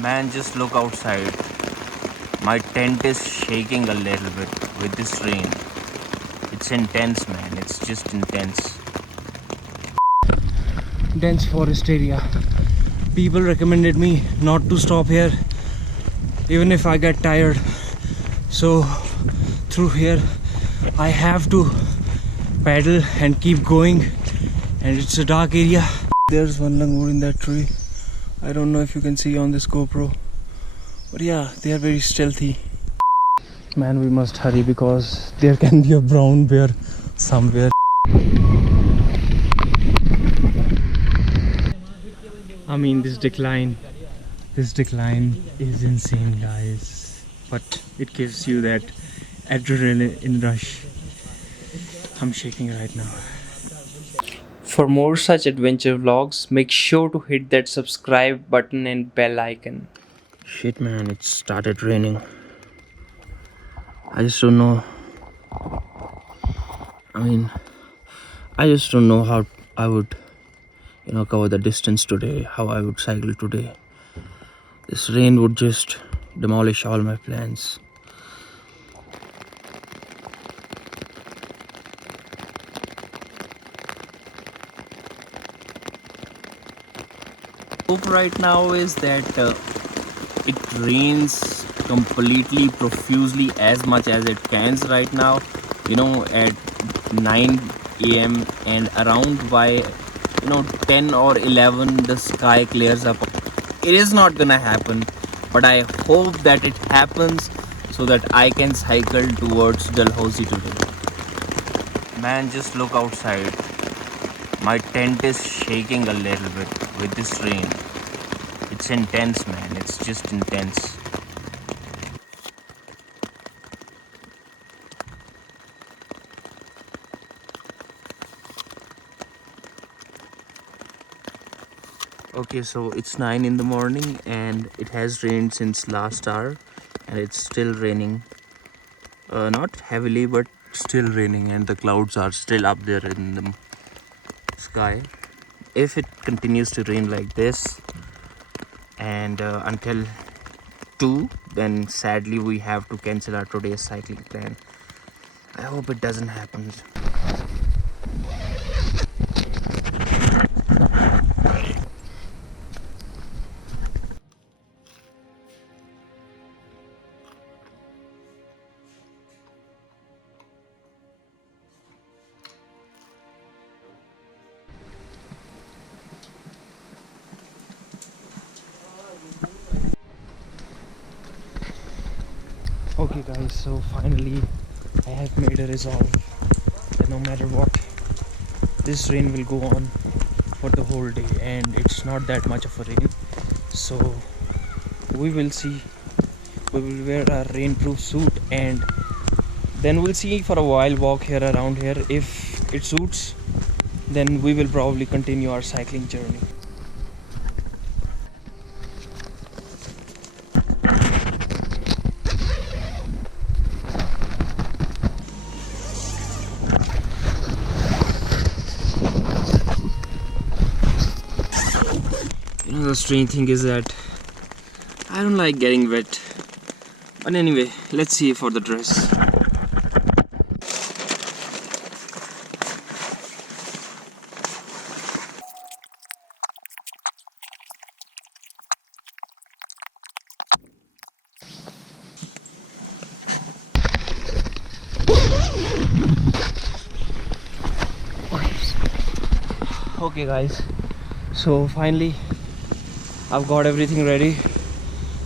Man, just look outside. My tent is shaking a little bit with this rain. It's intense, man. It's just intense. Dense forest area. People recommended me not to stop here even if I get tired. So through here I have to paddle and keep going, and it's a dark area. There's one langur in that tree. I don't know if you can see on this GoPro, but yeah, they are very stealthy. Man, we must hurry because there can be a brown bear somewhere. I mean, this decline is insane, guys, but it gives you that adrenaline rush. I'm shaking right now. For more such adventure vlogs, make sure to hit that subscribe button and bell icon. Shit, man. It started raining. I just don't know. I mean, I just don't know how I would, cover the distance today, how I would cycle today. This rain would just demolish all my plans. Hope right now is that it rains completely profusely as much as it can right now, at 9 a.m. and around by 10 or 11 the sky clears up. It is not gonna happen, but I hope that it happens so that I can cycle towards Dalhousie today. Man, just look outside. My tent is shaking a little bit with this rain. It's intense, man. It's just intense. Okay, so it's 9 in the morning and it has rained since last hour, and it's still raining. Not heavily, but still raining, and the clouds are still up there in the sky. If it continues to rain like this and until 2, then sadly we have to cancel our today's cycling plan. I hope it doesn't happen. Okay guys, so finally I have made a resolve that no matter what, this rain will go on for the whole day, and it's not that much of a rain. So we will see. We will wear our rainproof suit and then we'll see for a while, walk here around here. If it suits, then we will probably continue our cycling journey. The strange thing is that I don't like getting wet. But anyway, let's see for the dress. Okay guys, so finally I've got everything ready.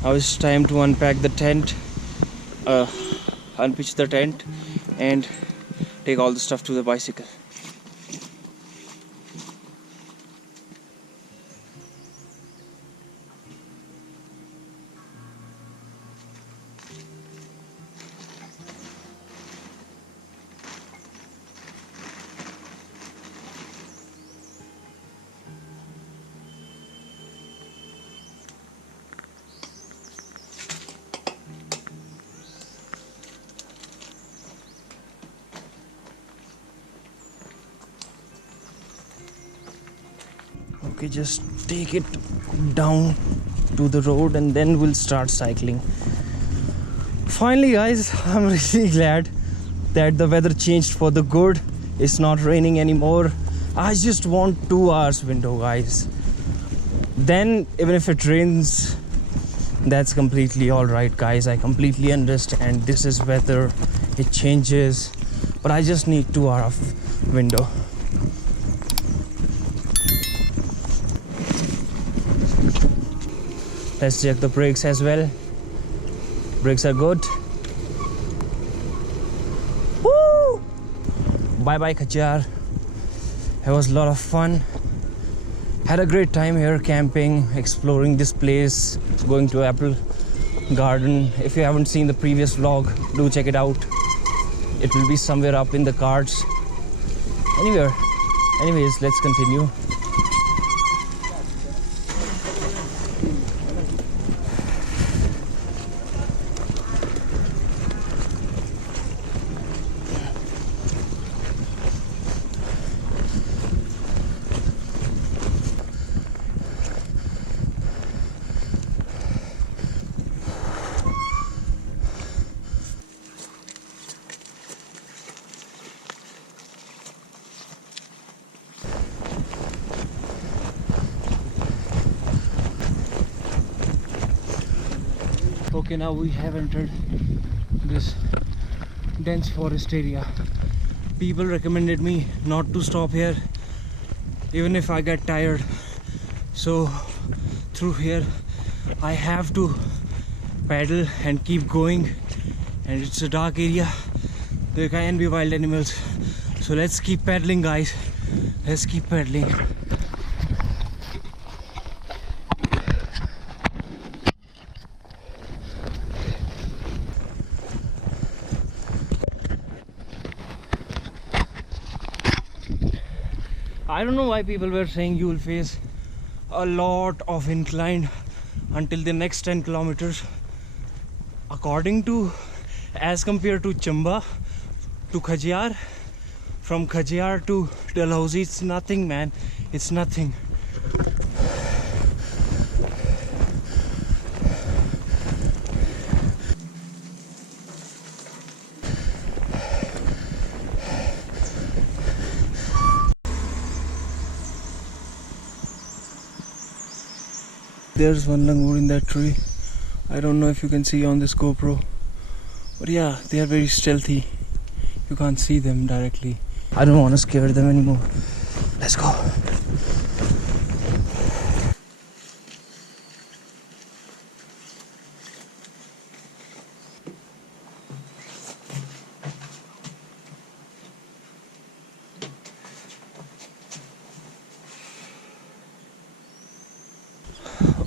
Now it's time to unpack the tent, unpitch the tent and take all the stuff to the bicycle. Okay, just take it down to the road and then we'll start cycling. Finally, guys, I'm really glad that the weather changed for the good. It's not raining anymore. I just want 2 hours window, guys. Then even if it rains, that's completely all right, guys. I completely understand this is weather, it changes, but I just need 2 hours of window. Let's check the brakes as well. Brakes are good. Woo! Bye bye Khajiar. It was a lot of fun. Had a great time here camping, exploring this place, going to Apple Garden. If you haven't seen the previous vlog, do check it out. It will be somewhere up in the cards. Anyways, let's continue. Okay, now we have entered this dense forest area. People recommended me not to stop here even if I get tired. So through here I have to paddle and keep going, and it's a dark area. There can be wild animals. So let's keep paddling, guys. Let's keep paddling. I don't know why people were saying you will face a lot of incline until the next 10 kilometers. According to, as compared to Chamba to Khajiar, from Khajiar to Dalhousie, it's nothing, man. It's nothing. There's one langur in that tree. I don't know if you can see on this GoPro, but yeah, they are very stealthy. You can't see them directly. I don't want to scare them anymore. Let's go.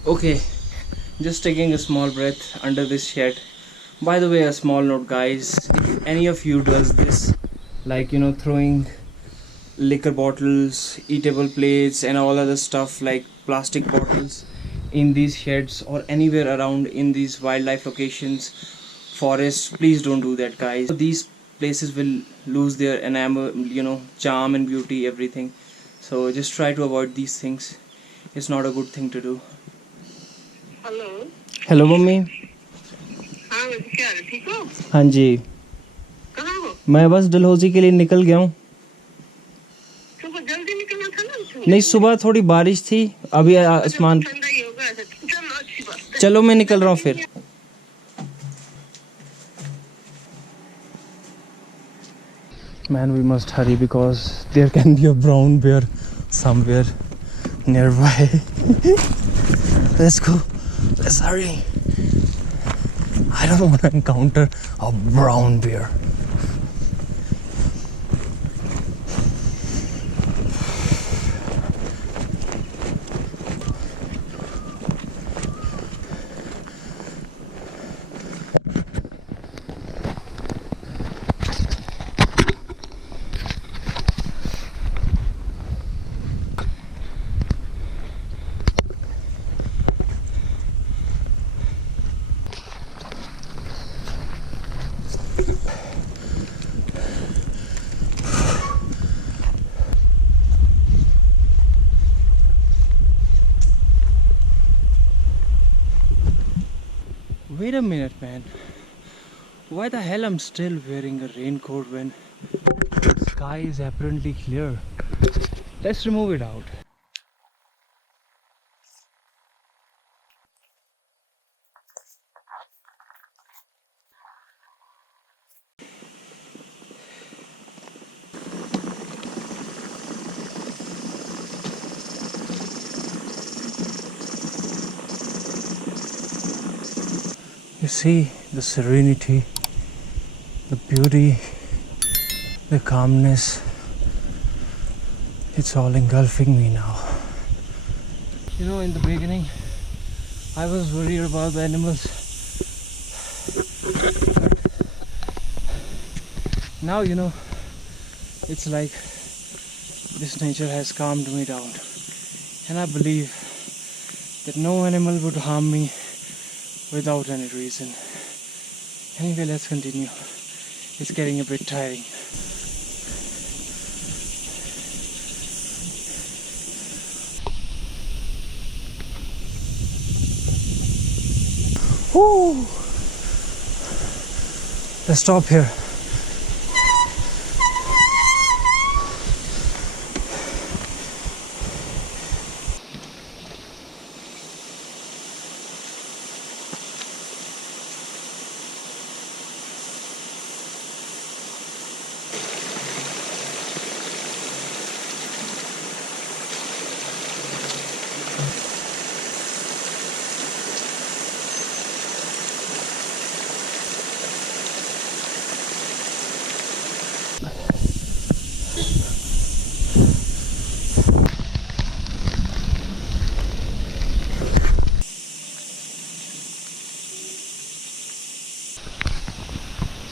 Okay, just taking a small breath under this shed. By the way, a small note, guys, if any of you does this, like, you know, throwing liquor bottles, eatable plates and all other stuff like plastic bottles in these sheds or anywhere around in these wildlife locations, forests, please don't do that, guys. These places will lose their enamel, you know, charm and beauty, everything. So just try to avoid these things. It's not a good thing to do. Hello hello mummy. हाँ वैसे क्या है, ठीक हो? हाँ जी, कहाँ हो? मैं बस डलहौजी के लिए निकल गया हूँ। सुबह जल्दी निकलना था ना। नहीं, सुबह थोड़ी बारिश थी, अभी आसमान। ठंडा ही होगा ऐसे। चलो अच्छी बात है। चलो मैं निकल रहा हूँ फिर। Man, we must hurry because there can be a brown bear somewhere nearby. Let's go. Let's hurry. I don't want to encounter a brown bear. Wait a minute, man. Why the hell I'm still wearing a raincoat when the sky is apparently clear? Let's remove it out. You see the serenity, the beauty, the calmness. It's all engulfing me now. You know, in the beginning, I was worried about the animals. But now, you know, it's like this nature has calmed me down. And I believe that no animal would harm me without any reason. Anyway, let's continue. It's getting a bit tiring. Woo! Let's stop here.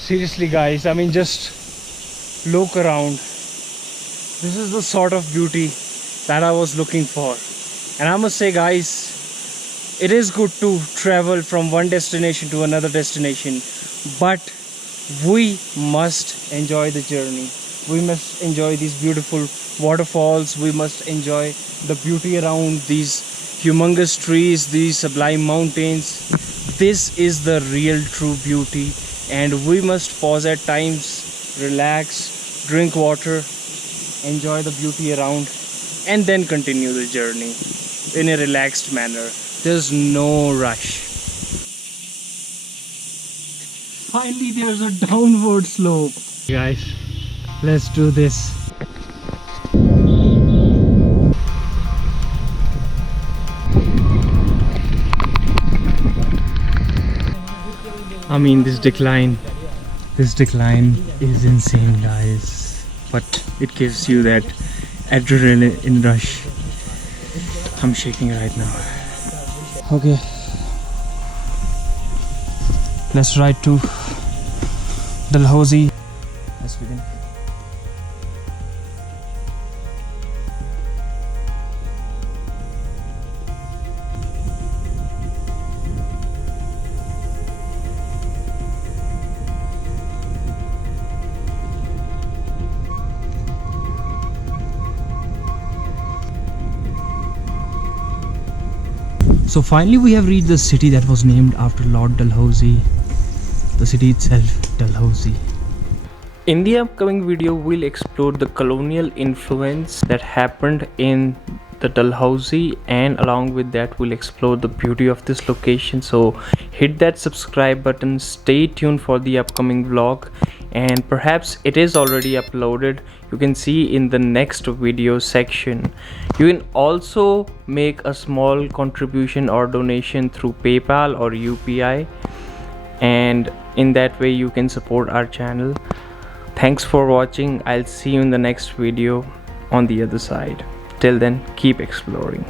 Seriously guys, I mean, just look around. This is the sort of beauty that I was looking for. And I must say guys, it is good to travel from one destination to another destination, but we must enjoy the journey. We must enjoy these beautiful waterfalls. We must enjoy the beauty around these humongous trees, these sublime mountains. This is the real true beauty. And we must pause at times, relax, drink water, enjoy the beauty around, and then continue the journey in a relaxed manner. There's no rush. Finally, there's a downward slope. Guys, let's do this. I mean, this decline is insane guys, but it gives you that adrenaline rush. I'm shaking right now. Okay, let's ride to Dalhousie. Let's begin. So finally we have reached the city that was named after Lord Dalhousie. The city itself, Dalhousie. In the upcoming video, we'll explore the colonial influence that happened in the Dalhousie, and along with that we'll explore the beauty of this location. So hit that subscribe button, stay tuned for the upcoming vlog, and perhaps it is already uploaded. You can see in the next video section. You can also make a small contribution or donation through PayPal or UPI, and in that way you can support our channel. Thanks for watching. I'll see you in the next video on the other side. Till then, keep exploring.